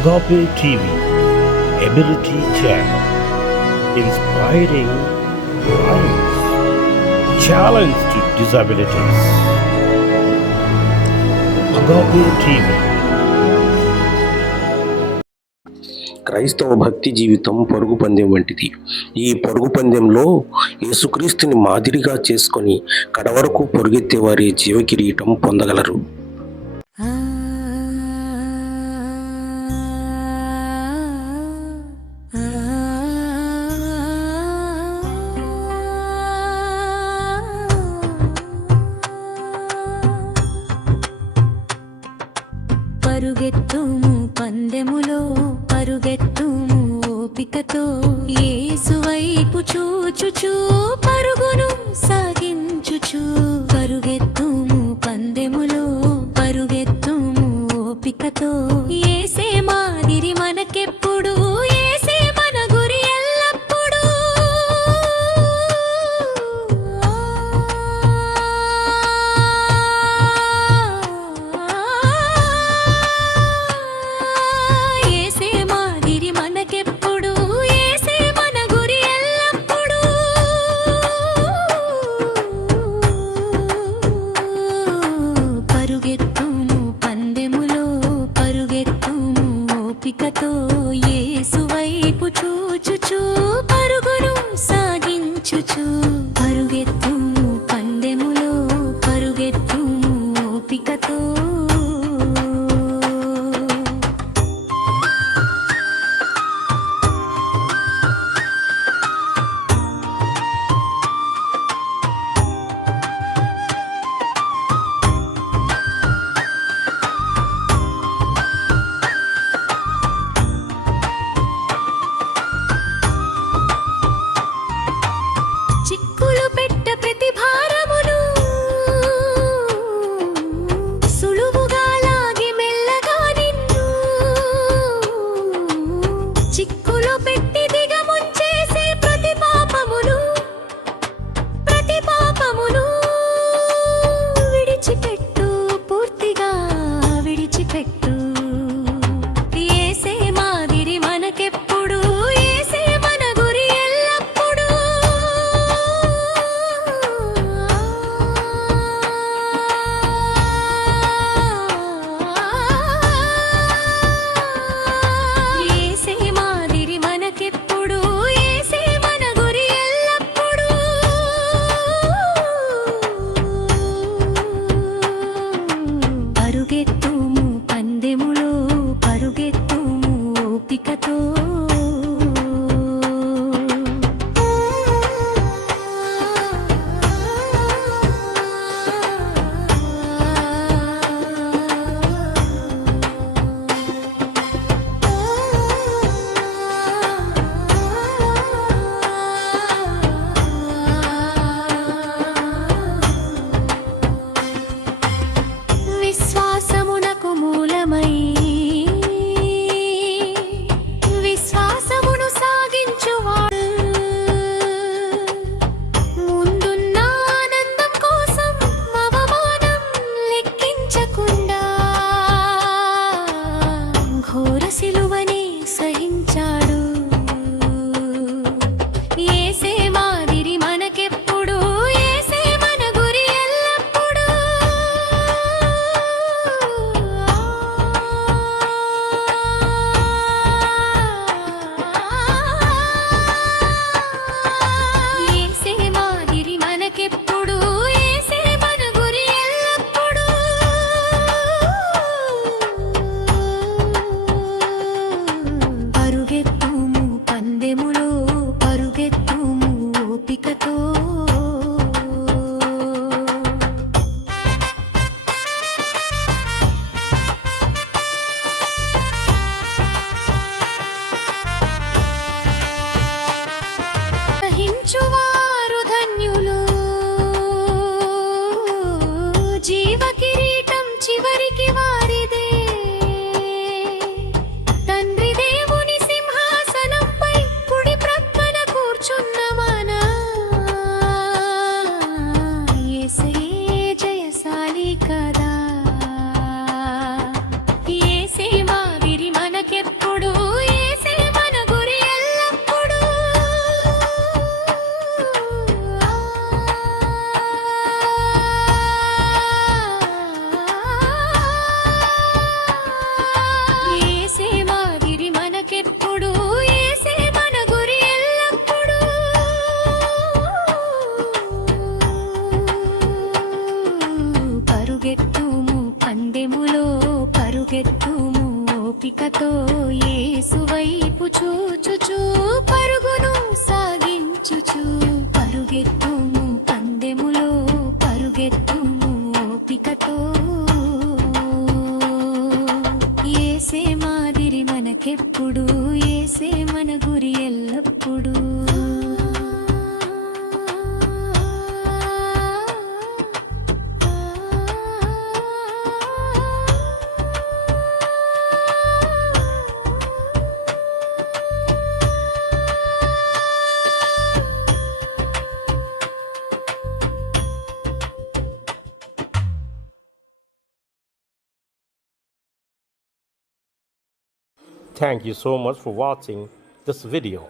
Agape TV, Ability Channel, inspiring lives, challenge to disabilities. Agape TV. క్రైస్తవ భక్తి జీవితం పరుగు పందెం వంటిది. ఈ పరుగు పందెంలో యేసుక్రీస్తుని మాదిరిగా చేసుకొని కడవరకు పరుగెత్తే వారి జీవ కిరీటం పొందగలరు. పరుగెత్తుము పందెములో పరుగెత్తుము ఓపికతో, యేసు వైపు చూచుచూ పరుగును సాగించుచు. పరుగెత్తుము పందెములో పరుగెత్తుము ఓపికతో, యేసే మాదిరి మనకెప్పుడు, యేసే మన గురి ఎల్లప్పుడూ. యేసు వైపు చూచుచూ పరుగును సాగించుచు. పరుగెత్తుము పందెములో పరుగెత్తుము ఓపికతో. పరుగెత్తుము ఓపికతో యేసు వైపు చూచుచూ పరుగును సాగించుచు పరుగెత్తుము పందెములో పరుగెత్తుము ఓపికతో యేసే మాదిరి మనకెప్పుడు యేసే మన గురి ఎల్లప్పుడు Thank you so much for watching this video.